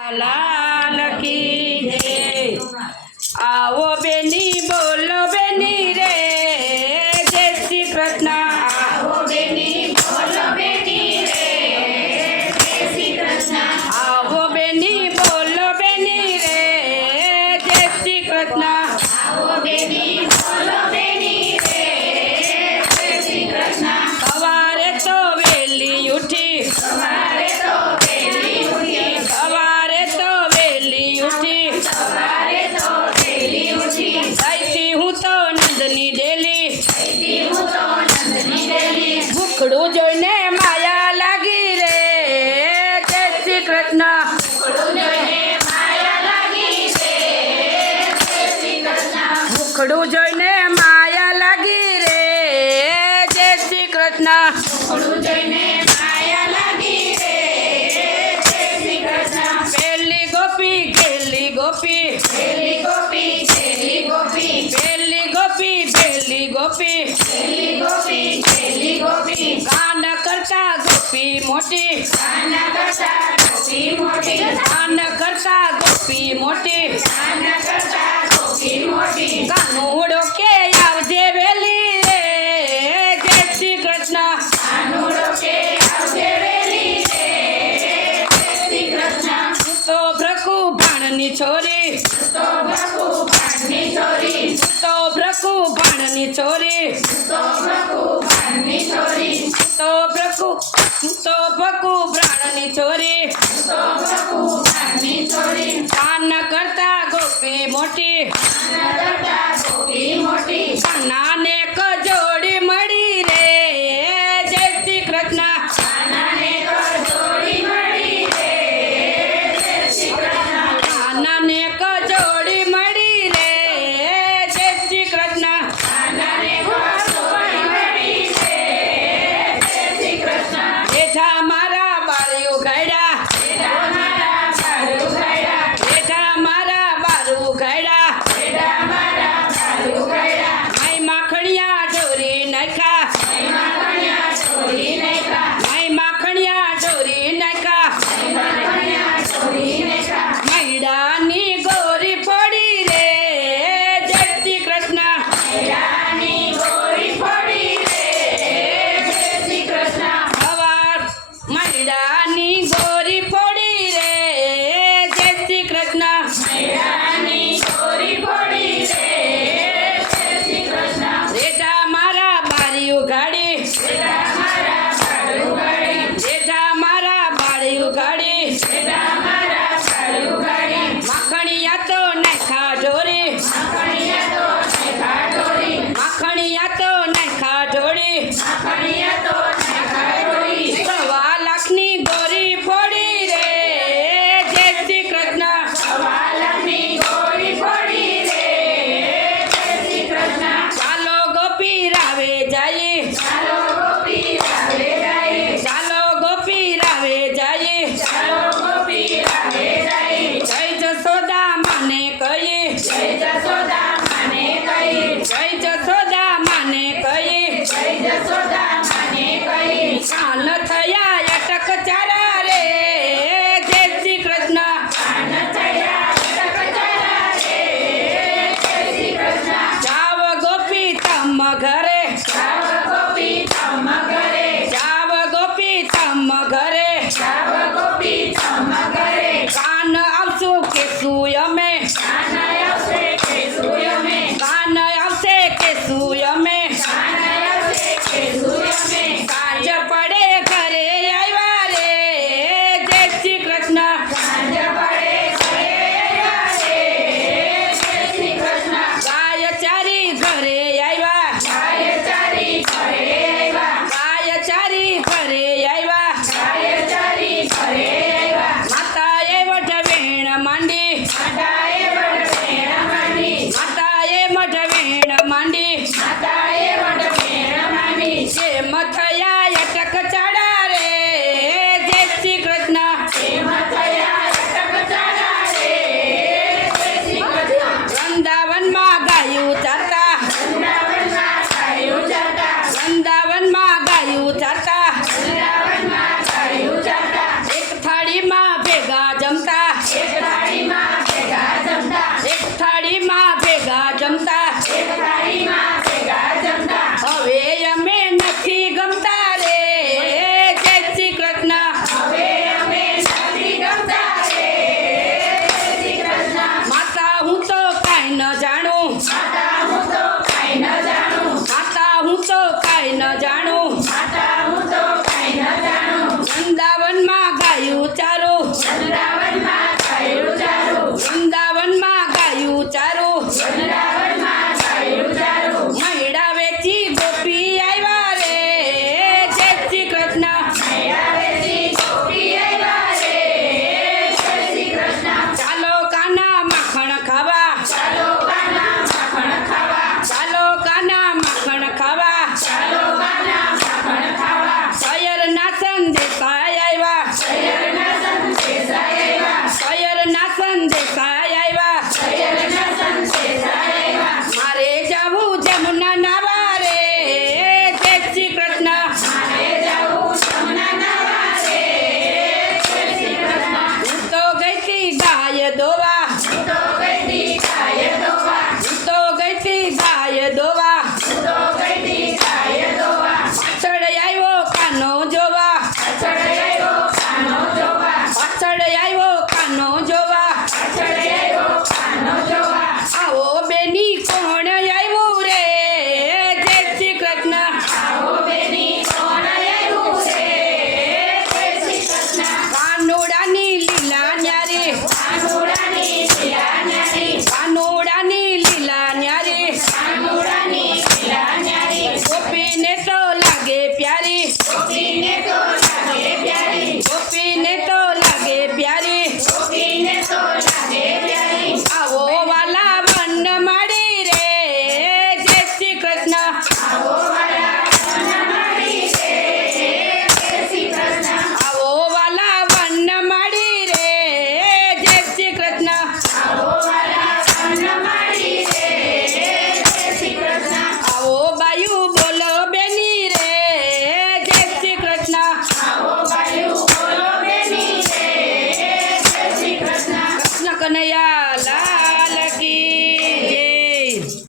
लाल की जय। आओ बेनी बोलो बेनी रे जय श्री कृष्ण। आओ बेनी बोलो बेनी रे जय श्री कृष्ण। आओ बेनी बोलो बेनी रे जय श्री कृष्ण। आओ बेनी बोलो बेनी रे जय श्री कृष्ण। सवारे तो वेली उठी सवारे तो वेली उठी सवारे तो वेली उठी सवारे तो वेली उठी जाती हूँ तो नंदनी डेली जाती हूँ तो नंदनी डेली भूखड़ू जोईने माया लागी रे जय श्री कृष्ण। भूखड़ू जोईने माया लागी रे जय श्री कृष्ण। भूखड़ू जोईने माया लागी रे जय श्री कृष्ण। भूखड़ू जोईने माया लागी रे जय श्री कृष्ण। पेली गोपी गेली गोपी पेली गोपी गेली गोपी पेली गोपी गेली गोपी पेली गोपी गेली गोपी गान करता गोपी मोटी गान करता गोपी मोटी गान करता गोपी मोटी गान करता गोपी मोटी कानूड़ो के आवजे वेली रे जय श्री कृष्ण। कानूड़ो के आवजे वेली रे जय श्री कृष्ण। तो भ्रकु बाणनी छोरी तो भ्रकु बाणनी छोरी तो भ्रकु बाणनी छोरी तो भ्रकु बाणनी छोरी तो भ्रकु बाणनी छोरी तो भ्रकु बाणनी छोरी कान करता गोपी मोटी कान करता गोपी मोटी कानाने जोड़ी मળી रे जय श्री कृष्ण। कानाने जोड़ी मળી रे जय श्री कृष्ण। कानाने जोड़ी मળી रे जय श्री कृष्ण। कानाने जोड़ी मળી रे जय श्री कृष्ण। बेटा मारा बाळियो गायडा बेटा मारा बाळियो गायडा बेटा मारा बाळू गायडा बेटा मारा बाळू गायडा माई माखणिया डोरी नाखा माई माखणिया डोरी नाखा माई माखणिया डोरी नाखा माई माखणिया डोरी नाखा मैडानी गोरी फोड़ी रे जय श्री कृष्ण। मैडानी गोरी फोड़ी रे जय श्री कृष्ण। सवार मैडानी गोरी फोड़ी रे जय श्री कृष्ण। मैडानी गोरी फोड़ी रे जय श्री कृष्ण। बेटा मारा बारी उगाड़ी बेटा मारा बारी उगाड़ी बेटा मारा बारी उगाड़ी बेटा मारा बारी उगाड़ी माखणिया तो नाखा ढोरी माखणिया तो नाखा ढोरी माखणिया तो नाखा ढोरी माखणिया तो नाखा ढोरी 1.5 લાખની ગોરી ફોડી રે જય શ્રી કૃષ્ણ। 1.5 લાખની ગોરી ફોડી રે જય શ્રી કૃષ્ણ। ચાલો ગોપી રાવે જાયે ચાલો ગોપી રાવે જાયે ચાલો ગોપી રાવે જાયે ચાલો ગોપી રાવે જાયે જય જશોદા માને કહીએ જય જશોદા માને કહીએ જય જશોદા માને કહીએ જય જશોદા માને કહીએ કાન થયા અટક ચારા રે જય શ્રી કૃષ્ણ। કાન થયા અટક ચારા રે જય શ્રી કૃષ્ણ। જાવ ગોપી તમ ઘરે જાવ ગોપી તમ ઘરે જાવ ગોપી તમ ઘરે જાવ ગોપી તમ ઘરે કાન આવશું કેસુ અમે કાન આવશે કેસુ અમે કાન આવશે કેસુ અમે કાન આવશે કેસુ અમે કાજ પડે ઘરે આવ્યા રે જય શ્રી કૃષ્ણ। કાજ પડે ઘરે આવ્યા રે જય શ્રી કૃષ્ણ। ગાય ચારી ઘરે આવ્યા ગાય ચારી ઘરે આવ્યા ગાય ચારી ઘરે આવ્યા ગાય ચારી ઘરે આવ્યા માતાએ વઢવેણ માંડી માતાએ ગોપાલના સંદેશા